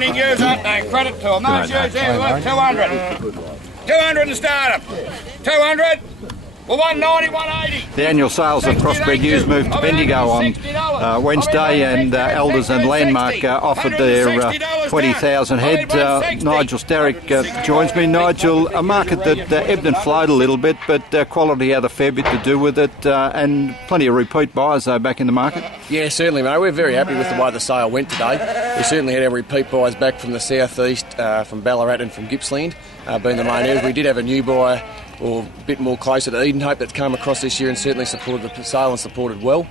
outstanding ewes, aren't they? Credit to them. Those ewes there worth 200. 200 and start them. 200. Well, 190, 180. The annual sales of crossbred ewes moved to Bendigo on Wednesday, and Elders and Landmark offered their 20,000 head. Nigel Starrick joins me. Nigel, a market that ebbed and flowed a little bit, but quality had a fair bit to do with it, and plenty of repeat buyers though back in the market. Yeah, certainly, mate. We're very happy with the way the sale went today. We certainly had our repeat buyers back from the southeast, from Ballarat and from Gippsland, being the main areas. We did have a new buyer, or a bit more closer to Edenhope, that's come across this year and certainly supported the sale and supported well.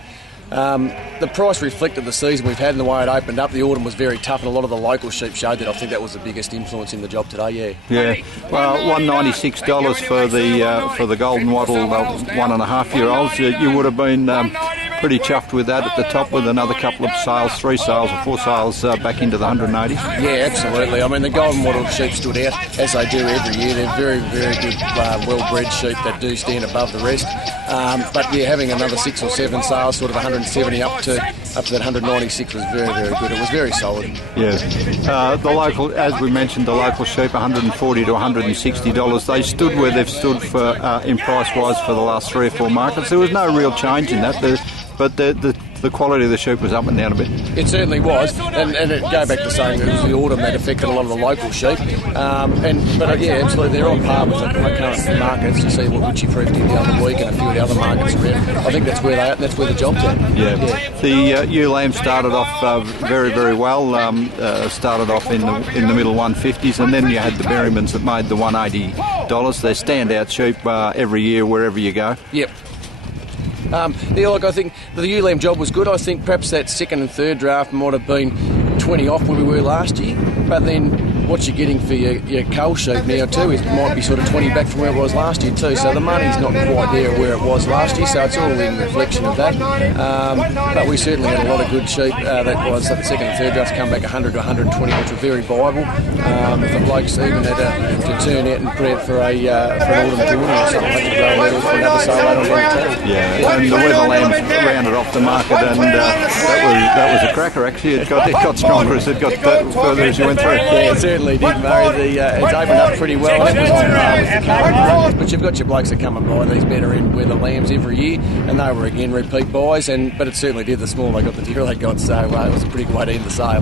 The price reflected the season we've had and the way it opened up. The autumn was very tough, and a lot of the local sheep showed that. I think that was the biggest influence in the job today. Yeah. Well, $196 for the golden wattle 1.5-year-olds. You would have been pretty chuffed with that at the top, with another couple of sales, 3 sales or 4 sales back into the 180s. Yeah, absolutely. I mean, the golden wattle sheep stood out, as they do every year. They're very, very good, well-bred sheep that do stand above the rest. But yeah, having another 6 or 7 sales, sort of 170 up to that 196 was very, very good. It was very solid. Yeah. The local, as we mentioned, the local sheep, $140 to $160. They stood where they've stood for in price-wise for the last 3 or 4 markets. There was no real change in that. But the quality of the sheep was up and down a bit. It certainly was, and it go back to saying it was the autumn that affected a lot of the local sheep. But yeah, absolutely, they're on par with the current markets. You see what Richie proved in the other week and a few of the other markets around. I think that's where they are, and that's where the job's at. Yeah. The ewe lamb started off very, very well. Started off in the middle 150s, and then you had the Berrymans that made the $180. They're standout sheep every year wherever you go. Yep. I think the ewe lamb job was good. I think perhaps that second and third draft might have been 20 off where we were last year, but then what you're getting for your cull sheep now too is might be sort of 20 back from where it was last year too, so the money's not quite there where it was last year, so it's all in reflection of that. But we certainly had a lot of good sheep that was at the second and third drafts come back 100 to 120, which were very viable. The blokes even had to turn out and put out for an autumn tooling or something like that for another sale later on the team. Yeah, and the weather lambs rounded off the market, and that was a cracker actually. It got stronger as it got further as you went through. Yeah, certainly did, Murray. It's opened up pretty well. It was on par with the Caramut. But you've got your blokes that come and buy these better end weather lambs every year, and they were again repeat buys. But it certainly did. The smaller they got, the dearer they got. So it was a pretty good way to end the sale.